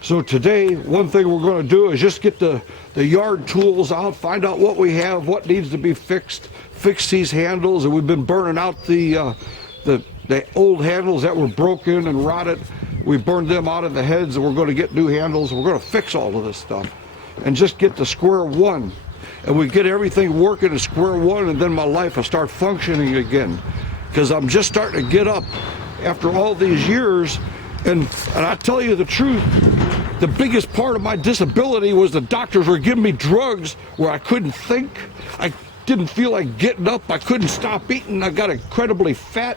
So today, one thing we're going to do is just get the yard tools out, find out what we have, what needs to be fixed, fix these handles. And we've been burning out the old handles that were broken and rotted. We burned them out of the heads, and we're going to get new handles. We're going to fix all of this stuff and just get to square one. And we get everything working at square one, and then my life will start functioning again. Because I'm just starting to get up after all these years. And I tell you the truth, the biggest part of my disability was the doctors were giving me drugs where I couldn't think. I didn't feel like getting up. I couldn't stop eating. I got incredibly fat.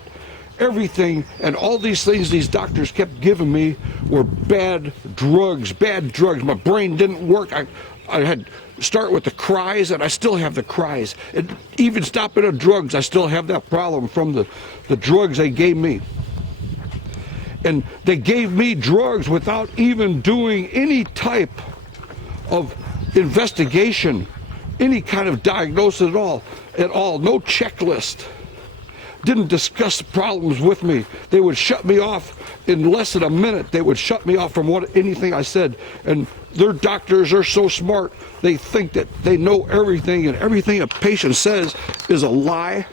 Everything and all these things these doctors kept giving me were bad drugs, bad drugs. My brain didn't work. I had to start with the cries, and I still have the cries. And even stopping at drugs, I still have that problem from the drugs they gave me. And they gave me drugs without even doing any type of investigation, any kind of diagnosis at all, no checklist. Didn't discuss the problems with me. They would shut me off in less than a minute. They would shut me off from anything I said. And their doctors are so smart, they think that they know everything, and everything a patient says is a lie.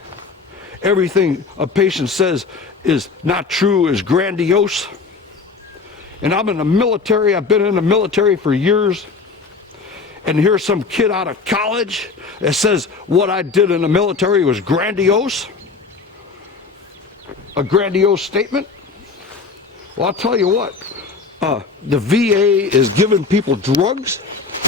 Everything a patient says is not true, is grandiose. And I'm in the military. I've been in the military for years. And here's some kid out of college that says what I did in the military was grandiose. A grandiose statement? Well, I'll tell you what. The VA is giving people drugs.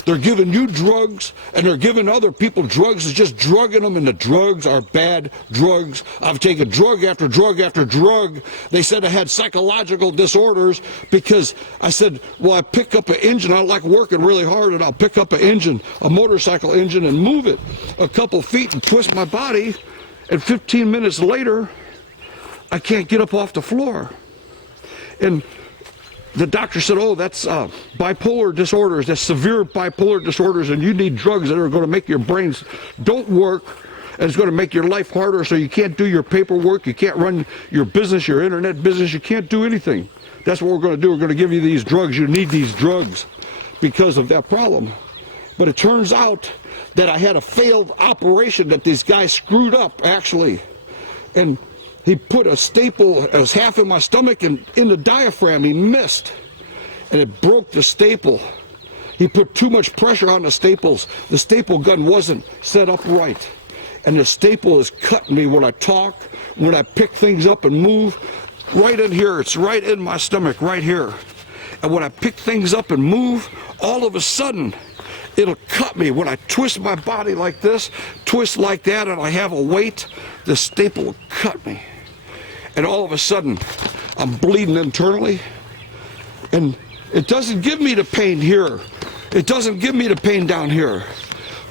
They're giving you drugs, and they're giving other people drugs. It's just drugging them, and the drugs are bad drugs. I've taken drug after drug after drug. They said I had psychological disorders because I said, well, I pick up an engine. I like working really hard, and I'll pick up an engine, a motorcycle engine, and move it a couple feet and twist my body, and 15 minutes later, I can't get up off the floor. And the doctor said, oh, that's bipolar disorders, that's severe bipolar disorders, and you need drugs that are going to make your brains don't work, and it's going to make your life harder, so you can't do your paperwork, you can't run your business, your internet business, you can't do anything. That's what we're going to do. We're going to give you these drugs. You need these drugs because of that problem. But it turns out that I had a failed operation that these guys screwed up, actually. And he put a staple as half in my stomach and in the diaphragm. He missed, and it broke the staple. He put too much pressure on the staples. The staple gun wasn't set up right, and the staple is cutting me when I talk, when I pick things up and move. Right in here, it's right in my stomach, right here. And when I pick things up and move, all of a sudden, it'll cut me. When I twist my body like this, twist like that, and I have a weight, the staple will cut me. And all of a sudden, I'm bleeding internally. And it doesn't give me the pain here. It doesn't give me the pain down here.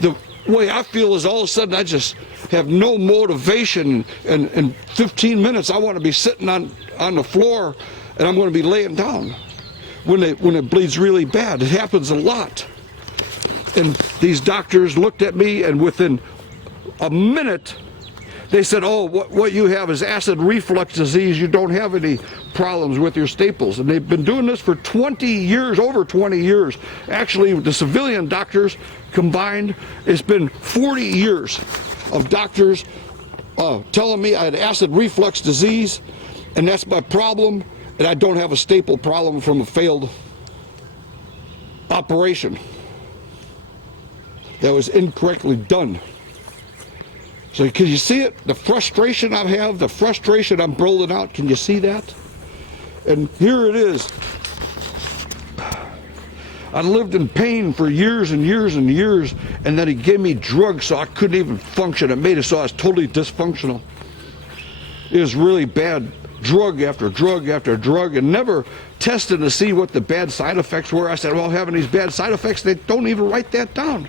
The way I feel is all of a sudden I just have no motivation. And in 15 minutes, I want to be sitting on the floor, and I'm going to be laying down when it bleeds really bad. It happens a lot. And these doctors looked at me, and within a minute, they said, oh, what you have is acid reflux disease. You don't have any problems with your staples. And they've been doing this for 20 years, over 20 years. Actually, the civilian doctors combined, it's been 40 years of doctors telling me I had acid reflux disease, and that's my problem, and I don't have a staple problem from a failed operation that was incorrectly done. So can you see it? The frustration I have, the frustration I'm building out, can you see that? And here it is. I lived in pain for years and years and years, and then he gave me drugs so I couldn't even function. It made it so I was totally dysfunctional. It was really bad, drug after drug after drug, and never tested to see what the bad side effects were. I said, well, having these bad side effects, they don't even write that down.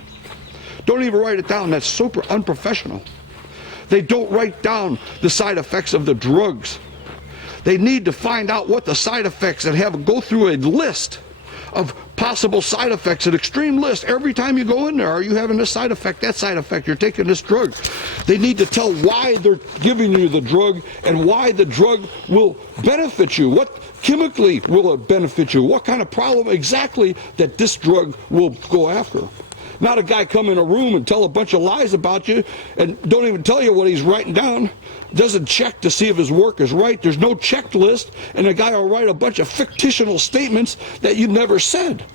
Don't even write it down. That's super unprofessional. They don't write down the side effects of the drugs. They need to find out what the side effects and go through a list of possible side effects, an extreme list. Every time you go in there, are you having this side effect, that side effect, you're taking this drug. They need to tell why they're giving you the drug and why the drug will benefit you. What chemically will it benefit you? What kind of problem exactly that this drug will go after? Not a guy come in a room and tell a bunch of lies about you and don't even tell you what he's writing down. Doesn't check to see if his work is right. There's no checklist, and a guy will write a bunch of fictional statements that you never said.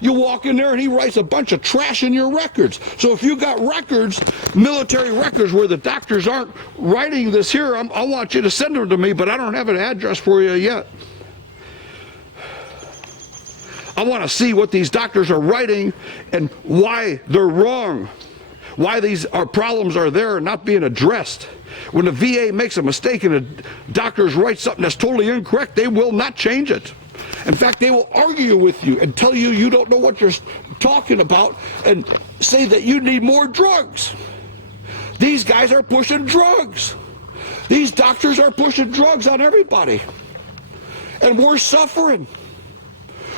You walk in there and he writes a bunch of trash in your records. So if you got records, military records, where the doctors aren't writing this here, I want you to send them to me, but I don't have an address for you yet. I want to see what these doctors are writing and why they're wrong, why these problems are there and not being addressed. When the VA makes a mistake and the doctors write something that's totally incorrect, they will not change it. In fact, they will argue with you and tell you you don't know what you're talking about and say that you need more drugs. These guys are pushing drugs. These doctors are pushing drugs on everybody. And we're suffering.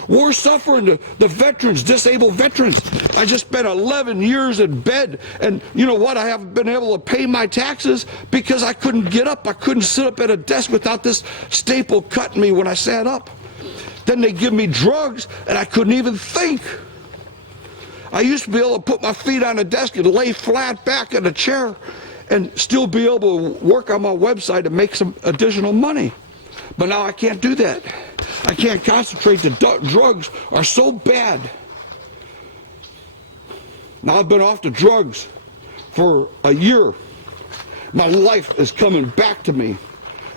We're suffering, the veterans, disabled veterans. I just spent 11 years in bed, and you know what? I haven't been able to pay my taxes because I couldn't get up. I couldn't sit up at a desk without this staple cutting me when I sat up. Then they give me drugs, and I couldn't even think. I used to be able to put my feet on a desk and lay flat back in a chair and still be able to work on my website and make some additional money. But now I can't do that. I can't concentrate. The drugs are so bad. Now I've been off the drugs for a year. My life is coming back to me.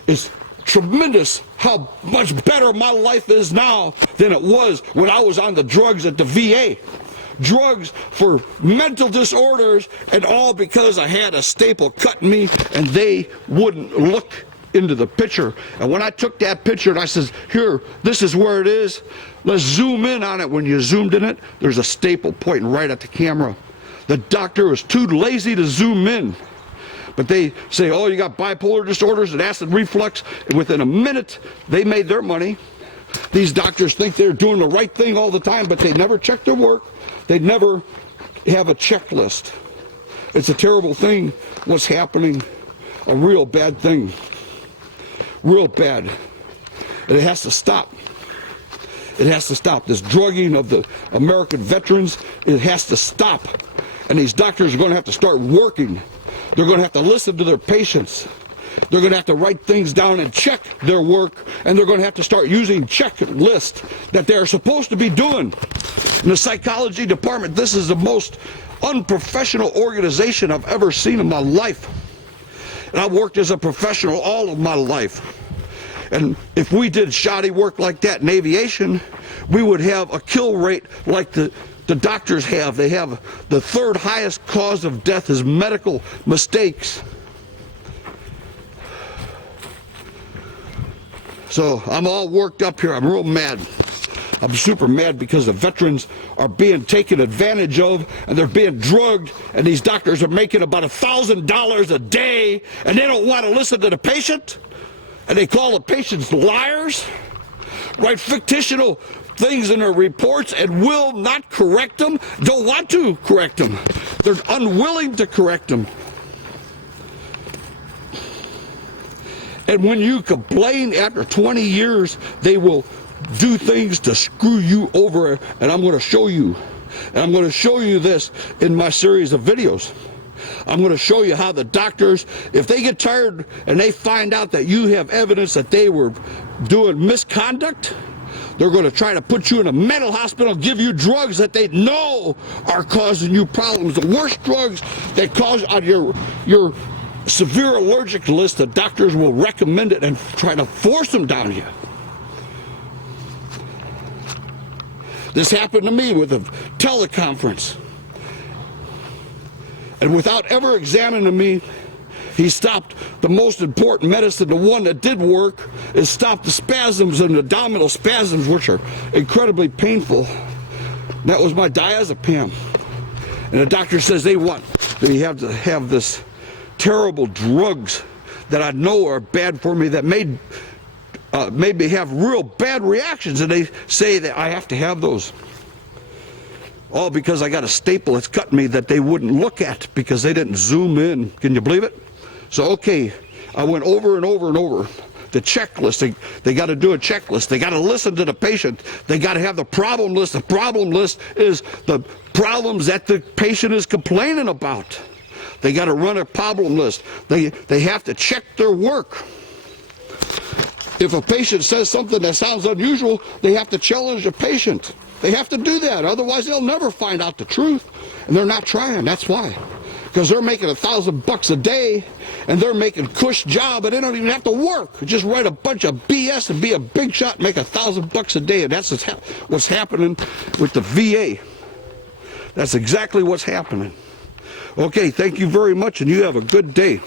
It's tremendous how much better my life is now than it was when I was on the drugs at the VA. Drugs for mental disorders, and all because I had a staple cut in me and they wouldn't look into the picture. And when I took that picture and I says, here, this is where it is, let's zoom in on it. When you zoomed in it, there's a staple pointing right at the camera. The doctor was too lazy to zoom in. But they say, oh, you got bipolar disorders and acid reflux, and within a minute they made their money. These doctors think they're doing the right thing all the time, but they never check their work. They never have a checklist. It's a terrible thing what's happening, a real bad thing. Real bad. And it has to stop. It has to stop. This drugging of the American veterans, it has to stop. And these doctors are going to have to start working. They're going to have to listen to their patients. They're going to have to write things down and check their work, and they're going to have to start using checklists that they're supposed to be doing. In the psychology department, this is the most unprofessional organization I've ever seen in my life. And I've worked as a professional all of my life. And if we did shoddy work like that in aviation, we would have a kill rate like the doctors have. They have the third highest cause of death is medical mistakes. So I'm all worked up here. I'm real mad. I'm super mad because the veterans are being taken advantage of and they're being drugged, and these doctors are making about $1,000 a day, and they don't want to listen to the patient, and they call the patients liars, write fictional things in their reports and will not correct them, don't want to correct them. They're unwilling to correct them. And when you complain after 20 years, they will do things to screw you over, and I'm going to show you. And I'm going to show you this in my series of videos. I'm going to show you how the doctors, if they get tired and they find out that you have evidence that they were doing misconduct, they're going to try to put you in a mental hospital, give you drugs that they know are causing you problems. The worst drugs that cause on your severe allergic list, the doctors will recommend it and try to force them down you. This happened to me with a teleconference. And without ever examining me, he stopped the most important medicine, the one that did work, is stopped the spasms and abdominal spasms, which are incredibly painful. That was my diazepam. And the doctor says they want, that you have to have this terrible drugs that I know are bad for me, that made maybe have real bad reactions, and they say that I have to have those. All because I got a staple that's cut me that they wouldn't look at because they didn't zoom in. Can you believe it? So, okay, I went over and over and over. The checklist, they got to do a checklist. They got to listen to the patient. They got to have the problem list. The problem list is the problems that the patient is complaining about. They got to run a problem list. They have to check their work. If a patient says something that sounds unusual, they have to challenge the patient. They have to do that, otherwise they'll never find out the truth. And they're not trying, that's why. Because they're making $1,000 a day, and they're making cush job, and they don't even have to work. Just write a bunch of BS and be a big shot and make $1,000 a day, and that's what's happening with the VA. That's exactly what's happening. Okay, thank you very much, and you have a good day.